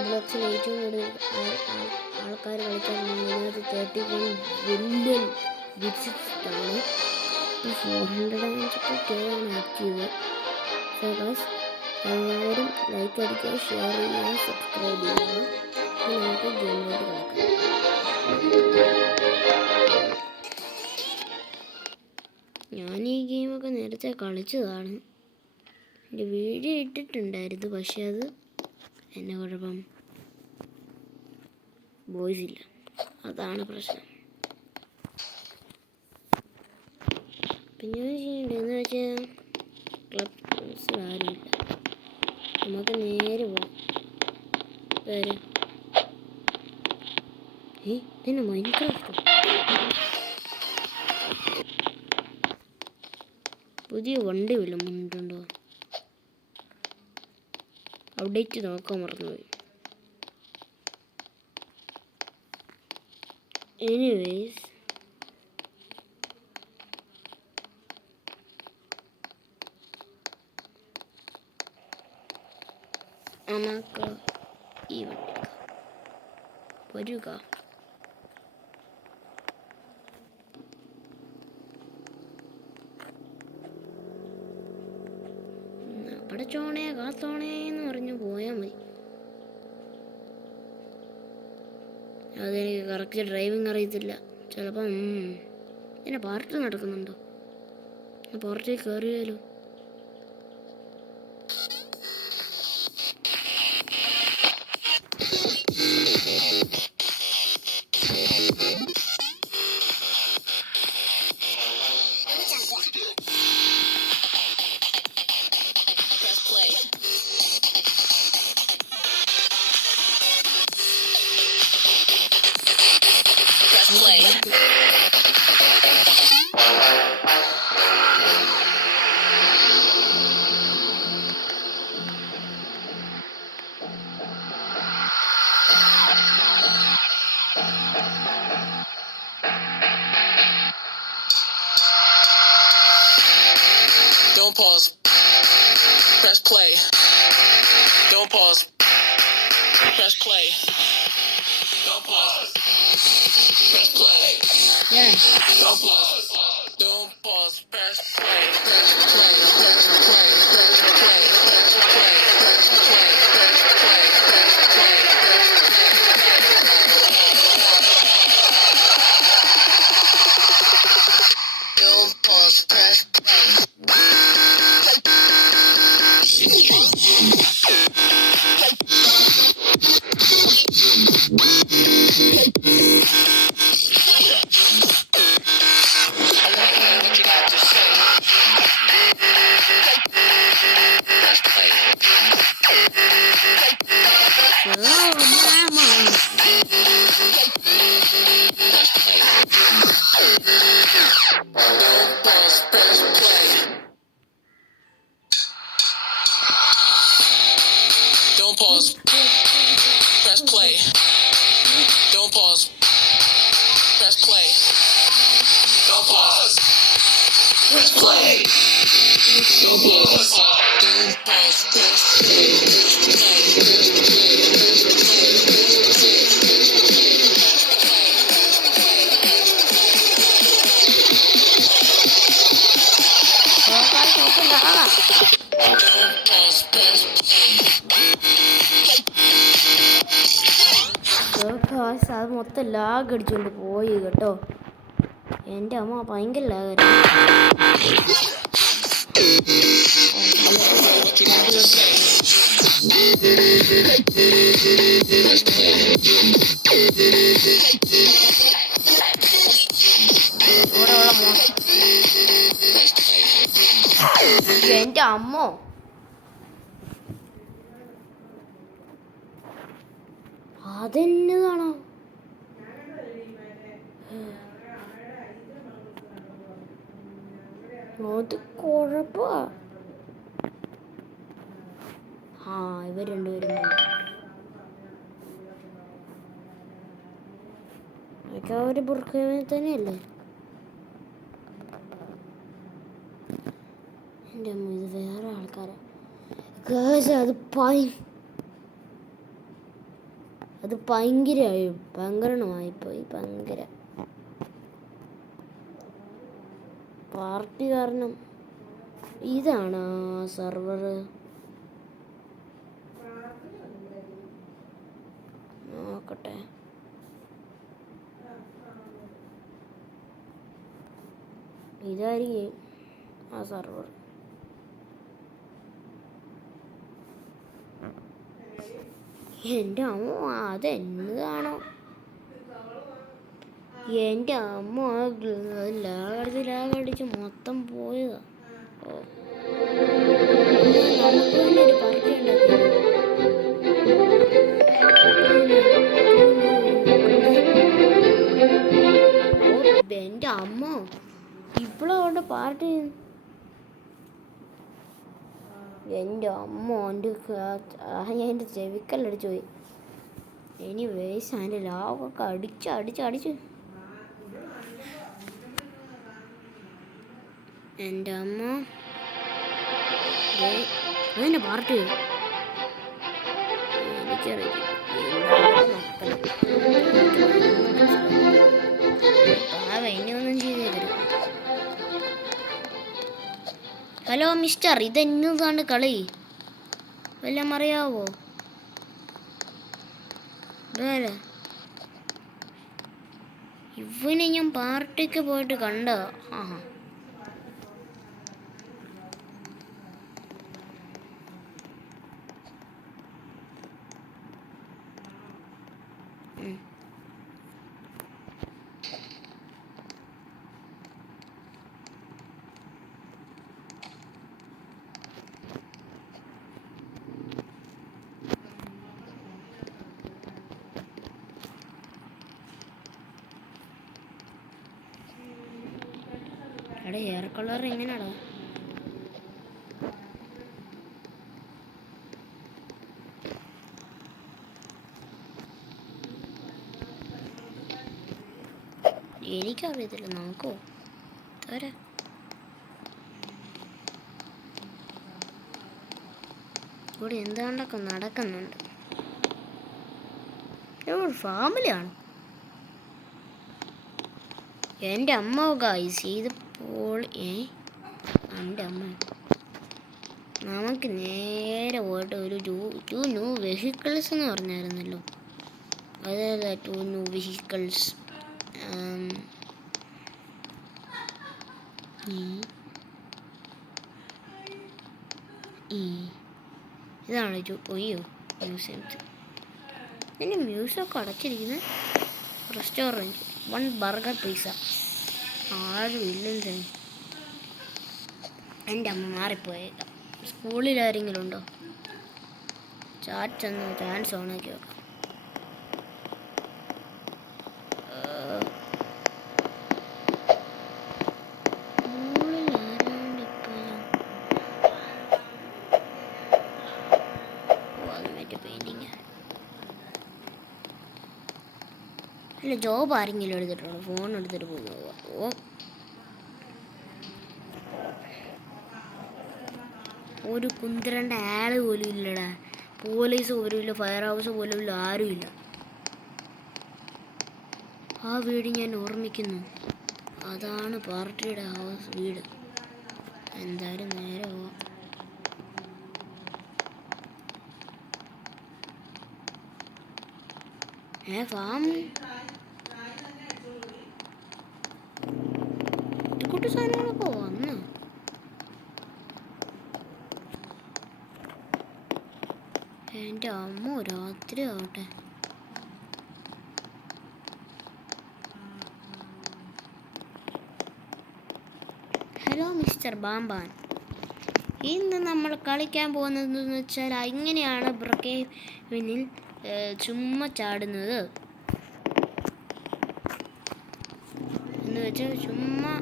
റോബ്ലോക്സിൽ ഏറ്റവും കൂടുതൽ ആൾക്കാർ കളിക്കാൻ പോകുന്നത് 31 ബില്യൺ വിസിറ്റ്സ് ആണ്. 450K ആണ് ആക്റ്റീവ്. സോ ഗൈസ് എല്ലാവരും ലൈക്ക് അടിക്കുക, ഷെയർ ചെയ്യുക, സബ്സ്ക്രൈബ് ചെയ്യുക. നമുക്ക് ഗെയിമിലോട്ട് കളിക്കാം. ഞാൻ ഈ ഗെയിമൊക്കെ നേരത്തെ കളിച്ചതാണ്. എൻ്റെ വീഡിയോ ഇട്ടിട്ടുണ്ടായിരുന്നു, പക്ഷെ അത് എന്നെ കുഴപ്പം വോയിസ് ഇല്ല, അതാണ് പ്രശ്നം. പിന്നെ ചെയ്യേണ്ടതെന്ന് വെച്ചാൽ ക്ലബ്സ് ആരുമില്ല, നമുക്ക് നേരെ പോകാം. വേറെ പിന്നെ മൈൻക്രാഫ്റ്റ് പുതിയ വണ്ടി വല്ലതും വന്നിട്ടുണ്ടോ? അപ്ഡേറ്റ് നോക്കാൻ മറന്നുപോയി. എനിവേസ് നമുക്ക് ഈ വണ്ടി വരിക. പടച്ചോണേ കാത്തോണേ എന്ന് പറഞ്ഞു പോയാൽ മതി. അതെനിക്ക് കറക്റ്റ് ഡ്രൈവിംഗ് അറിയത്തില്ല. ചിലപ്പം പിന്നെ പാർട്ടി നടക്കുന്നുണ്ടോ? Party കയറിയാലോ? Don't pause. Press play. Don't pause. Press play. Don't pause. Press play. Yeah. Don't pause. Don't pause. Press play. Press play. Press play. Press play. Press play. Press play. Press play. Press play. Don't pause. Press play. Don't pause. Press play. Don't pause. Press play. Don't pause. Press play. Don't pause. Don't pause. Press play. അത് മൊത്തം lag അടിച്ചുകൊണ്ട് പോയി കേട്ടോ. എൻ്റെ അമ്മ ഭയങ്കര ലാഗായിരുന്നു. എൻ്റെ അമ്മോ, അതെന്നതാണോ? അത് കുഴപ്പമാ. ഇവർ രണ്ടുപേരും അതൊക്കെ ഒരു ബുർഖയിൽ തന്നെയല്ലേ. എൻ്റെ അമ്മ, ഇത് വേറെ ആൾക്കാരാ. അത് അത് ഭയങ്കരമായിപ്പോയി. ഭയങ്കര പാർട്ടി കാരണം. ഇതാണ് സെർവർ. നോക്കട്ടെ. ഇതായിരിക്കും ആ സെർവർ. എൻ്റെ അമ്മ അതെന്താണോ എൻ്റെ അമ്മ ലാഗടിച്ച് മൊത്തം പോയതാ. ഓ നമുക്ക് തന്നെ ഒരു പാർട്ടി ഉണ്ടാക്കി. എൻ്റെ അമ്മ ഇപ്പോഴവിടെ പാർട്ടി. എൻ്റെ അമ്മ എൻ്റെ ചെവിക്കല്ലടിച്ചു പോയി. ഇനി വേസ് അതിൻ്റെ ലാവൊക്കെ അടിച്ച് എൻ്റെ അമ്മ അതിൻ്റെ പാർട്ടി. എനിക്കറിയില്ല ഇനി ഒന്നും ചെയ്തു തരും. ഹലോ മിസ്റ്റർ, ഇതെന്നതാണ് കളി? വല്ലതും അറിയാവോ? വേറെ ഇവനെ ഞാൻ പാർട്ടിക്ക് പോയിട്ട് കണ്ട. ആഹാ എടാ ഹെയർ കളർ എങ്ങനെയാടാ? എനിക്കറിയത്തില്ല. നോക്കോ തരാ. ഇവിടെ എന്താണ്ടൊക്കെ നടക്കുന്നുണ്ട്. ഫാമിലിയാണ്. എൻ്റെ അമ്മ ഗൈസ് ഇതിപ്പോൾ എൻ്റെ അമ്മ നമുക്ക് നേരെ പോയിട്ട് ഒരു ടു ന്യൂ വെഹിക്കിൾസ് എന്ന് പറഞ്ഞായിരുന്നല്ലോ. അതല്ല, 2 ന്യൂ വെഹിക്കിൾസ്. ഇതാണ് ഒയ്യോ മ്യൂസിയം. ഇതിൻ്റെ മ്യൂസിയമൊക്കെ അടച്ചിരിക്കുന്നത്. Restaurant 1 burger pizza. ആരും ഇല്ലെന്ന്. എൻ്റെ അമ്മ മാറിപ്പോയേക്കാം. സ്കൂളിൽ ആരെങ്കിലും ഉണ്ടോ? ചാറ്റ് എന്ന് ചാൻസ് ഓണാക്കി വെക്കാം. അല്ല, ജോബ് ആരെങ്കിലും എടുത്തിട്ടുണ്ടോ? ഫോൺ എടുത്തിട്ട് പോകുന്നു. ഓ ഒരു കുന്തിരണ്ട ആള് പോലും ഇല്ലടാ. പോലീസ് പോലും ഇല്ല, ഫയർ ഹൗസ് പോലും ഇല്ല, ആരുമില്ല. ആ വീട് ഞാൻ ഓർമ്മിക്കുന്നു. അതാണ് പാർട്ടിയുടെ ഹൗസ് വീട്. എന്തായാലും നേരെ പോവാം. ഫാം കുട്ടി സാധനങ്ങളൊക്കെ വന്ന്. എൻ്റെ അമ്മ രാത്രി ആവട്ടെ. ഹലോ മിസ്റ്റർ ബാമ്പാൻ, ഇന്ന് നമ്മൾ കളിക്കാൻ പോകുന്നതെന്ന് വെച്ചാൽ ഇങ്ങനെയാണ് ബ്രക്കേവിനിൽ ചുമ്മാ ചാടുന്നത് എന്ന് വെച്ചാൽ ചുമ്മാ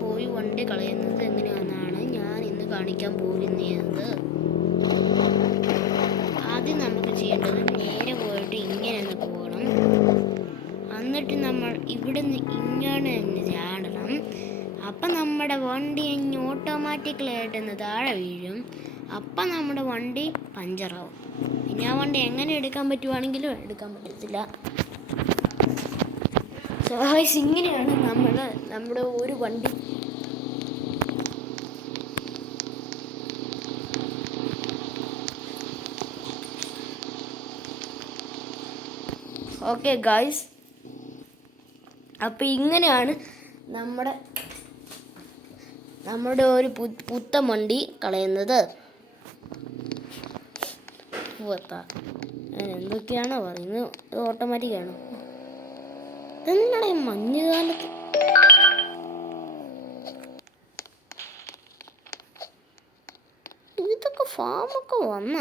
പോയി വണ്ടി കളയുന്നത് എങ്ങനെയാണെന്നാണ് ഞാൻ ഇന്ന് കാണിക്കാൻ പോകുന്നത്. ആദ്യം നമുക്ക് ചെയ്യേണ്ടത് നേരെ പോയിട്ട് ഇങ്ങനെ ഒന്ന് പോകണം. എന്നിട്ട് നമ്മൾ ഇവിടെ നിന്ന് ഇങ്ങനെ ഒന്ന് ചാടണം. അപ്പം നമ്മുടെ വണ്ടി ഓട്ടോമാറ്റിക്കലായിട്ടൊന്ന് താഴെ വീഴും. അപ്പം നമ്മുടെ വണ്ടി പഞ്ചറാവും. ഞാൻ വണ്ടി എങ്ങനെ എടുക്കാൻ പറ്റുവാണെങ്കിലും എടുക്കാൻ പറ്റത്തില്ല. സോ ഗൈസ്, ഇങ്ങനെയാണ് നമ്മുടെ ഒരു വണ്ടി. ഓക്കെ ഗൈസ്, അപ്പം ഇങ്ങനെയാണ് നമ്മുടെ ഒരു പുത്തൻ വണ്ടി കളയുന്നത്. ഞാൻ എന്തൊക്കെയാണോ പറയുന്നത്, അത് ഓട്ടോമാറ്റിക്കാണോ? ഇതെന്താണ് ഈ മഞ്ഞുകാലത്ത്? ഇതൊക്കെ ഫാമൊക്കെ വന്ന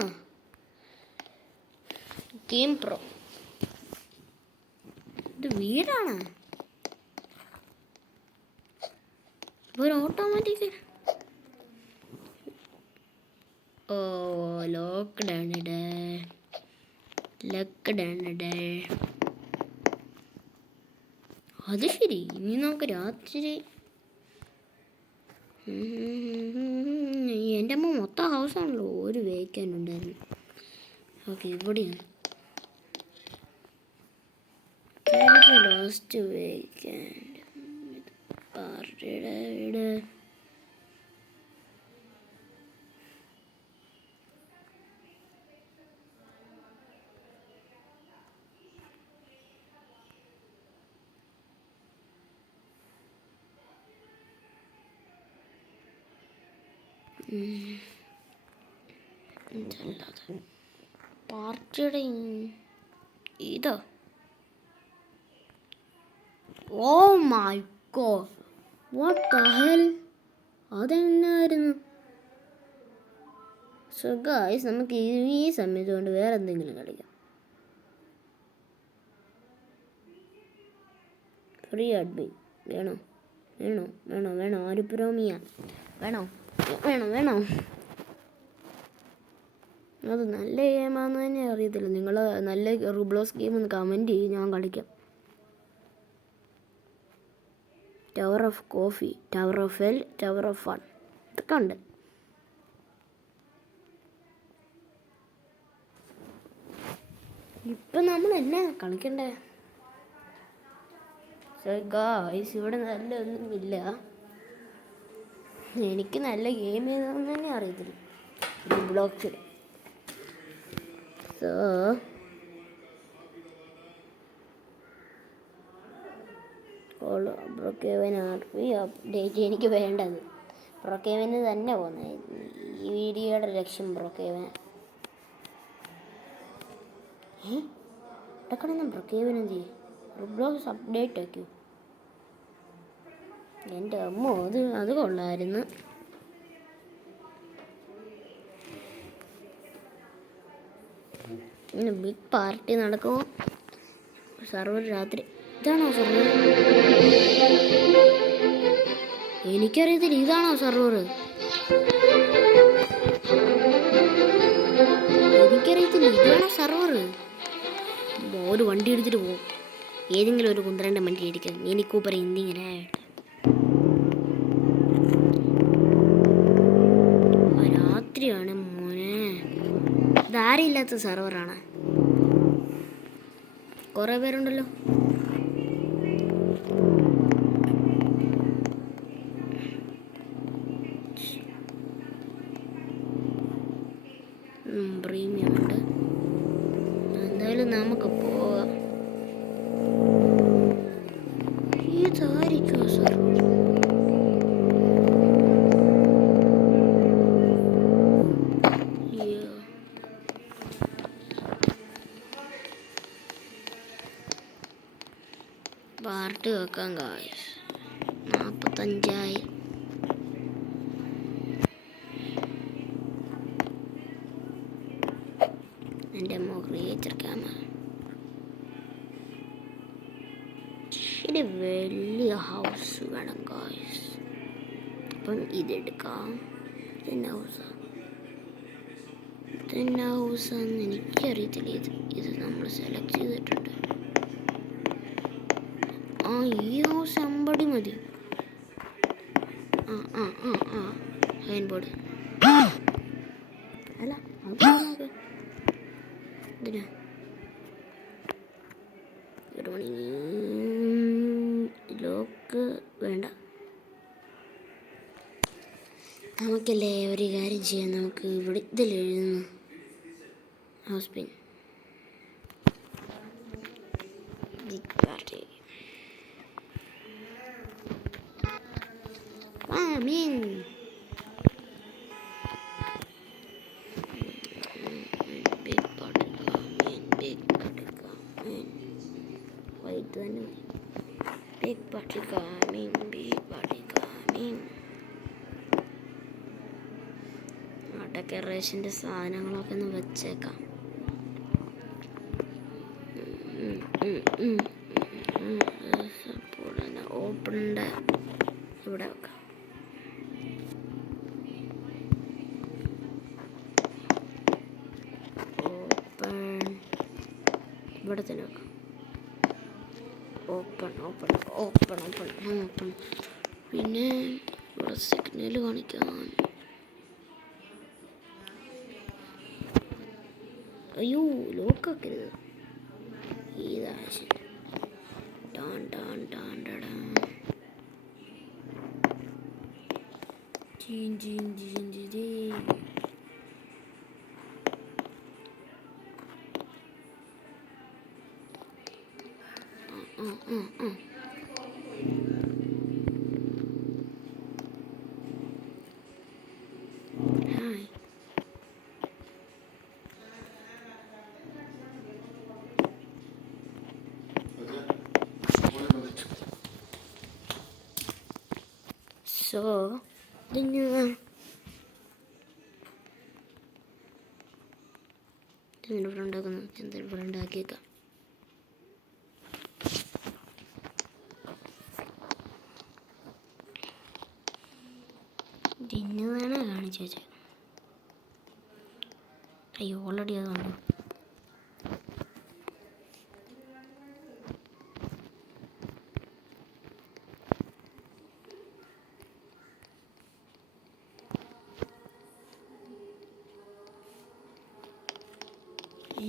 ഗെയിം പ്രോ, ഇത് വീടാണ്. ഒരു ഓട്ടോമാറ്റിക്. ഓ, ലോക്ക്ഡാണ് ഡേ. അത് ശരി, ഇനി നമുക്ക് രാത്രി. എൻ്റെ അമ്മ മൊത്തം ഹൗസാണല്ലോ, ഒരു വേക്കാൻ ഉണ്ടായിരുന്നു. ഓക്കെ, ഇവിടെയാണ് ലാസ്റ്റ് വേക്കാൻഡ് പാർട്ടിയുടെ വീട്. ഇതല്ലാതെ പാർട്ടിയുടെ ഇതോ? Oh my God, what the hell, അതെന്നായിരുന്നു? സോ ഗൈസ്, നമുക്ക് ഈ സമയത്ത് കൊണ്ട് വേറെ എന്തെങ്കിലും കളിക്കാം. ഫ്രീ അഡ്ബി വേണോ? ആരുപ്രോമിയ വേണോ? അത് നല്ല ഗെയിമാണെന്ന് തന്നെ അറിയത്തില്ല. നിങ്ങൾ നല്ല റൂബ്ലോക്സ് ഗെയിം ഒന്ന് കമൻറ്റ് ചെയ്യും, ഞാൻ കളിക്കാം. Tower of coffee, tower of L, tower of fun, ഇതൊക്കെ ഉണ്ട്. ഇപ്പം നമ്മൾ എന്നാ കളിക്കണ്ടേ? ഗായ്സ്, ഇവിടെ നല്ല ഒന്നും ഇല്ല. എനിക്ക് നല്ല ഗെയിം ഏതാണെന്ന് തന്നെ അറിയത്തില്ല, റൂബ്ലോക്സിൽ. സോ ബ്രോക്കേവൻ RP അപ്ഡേറ്റ് എനിക്ക് വേണ്ടത്. ബ്രോക്കേവന് തന്നെ പോകുന്നത് ഈ വീഡിയോയുടെ ലക്ഷ്യം. ബ്രോക്കേവൻ ഇടക്കണമെന്ന് ബ്രോക്കേവൻ എന്ത് ചെയ്യും? റൂബ്ലോക്സ് അപ്ഡേറ്റ് ആക്കി. എൻ്റെ അമ്മ, അത് കൊള്ളായിരുന്നു. ഇന്ന് ബിഗ് പാർട്ടി നടക്കുമോ? സർവർ രാത്രി. ഇതാണോ സർവർ? എനിക്കറിയത്തില്ല, ഇതാണോ സർവർ? ഇതാണോ സർവർ? ഒരു വണ്ടി എടുത്തിട്ട് പോകും, ഏതെങ്കിലും ഒരു കുന്ത്രണ്ട വണ്ടി അടിക്കാം. മിനി കൂപ്പർ എന്തിങ്ങനെ രാത്രിയാണ് മോനെ. ഇതാരില്ലാത്ത സെർവറാണ്, കുറേ പേരുണ്ടല്ലോ. പ്രീമിയം ഉണ്ട്. എന്തായാലും നമുക്ക് പോവാം. ഇതായിരിക്കുമോ സാർ? പാർട്ടി വെക്കാൻ ഗായ്സ് 45,000. എൻ്റെ ക്രിയേറ്റർ ക്യാമറ. ഇത് വലിയ ഹൗസ് വേണം ഗായ്സ്. അപ്പം ഇതെടുക്കാം. ഇതെന്നാ ഹൗസാന്ന് എനിക്കറിയത്തില്ല. ഇത് നമ്മൾ സെലക്ട് ചെയ്തിട്ടുണ്ട്. ഈ ഹൗസ് 50 മതി. അയൺ ബോർഡ് അല്ല, ഇതിനാ ലോക്ക് വേണ്ട. നമുക്കല്ലേ ഒരു കാര്യം ചെയ്യാം, നമുക്ക് ഇവിടെ ഇതിലെഴുതുന്നു ഹൗസ് പിൻ ബിഗ് പാർട്ടി. മീൻ ബിഗ് പാർട്ടി മീൻ ബിഗ് പാർട്ടി മീൻ വൈറ്റ് തന്നെ ബിഗ് പാർട്ടി മീൻ ബിഗ് പാർട്ടി മീൻ. ഡെക്കറേഷൻ്റെ സാധനങ്ങളൊക്കെ ഒന്ന് വെച്ചേക്കാം. ഓപ്പണിൻ്റെ ഇവിടെ വെക്കാം. ഓപ്പൺ ഇവിടെ തന്നെ വെക്കാം. Open open open open open. പിന്നെ ഇവിടെ സിഗ്നൽ കാണിക്കാൻ. അയ്യോ ലോക്കാക്കരുത്. ഇതാ ടാൻ ടാൻ ടാൻ ടാൻ ജീൻ ജീൻ ജീൻ ജീൻ. ഹായ്. സോ ഇതിങ്ങനെ ഇവിടെ ഉണ്ടാക്കുന്നു. എന്തായാലും ഇവിടെ ഉണ്ടാക്കിയേക്കാം. ഇന്നതാണ് കാണിച്ചു വെച്ചത്. അയ്യോ ഓൾറെഡി അതുകൊണ്ട്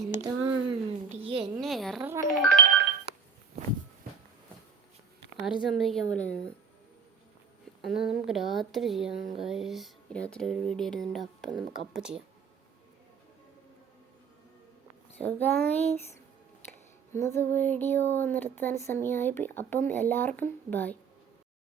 എന്താണ് എന്നെ എററാണോ ആരും സമ്മതിക്കാൻ പോലെ. എന്നാൽ നമുക്ക് രാത്രി ചെയ്യാം ഗൈസ്. രാത്രി ഒരു വീഡിയോ ഇരുന്നുണ്ട്, അപ്പം നമുക്ക് അപ്പം ചെയ്യാം. സോ ഗൈസ് ഇന്നത്തെ വീഡിയോ നിർത്താൻ സമയമായി. അപ്പം എല്ലാവർക്കും ബൈ.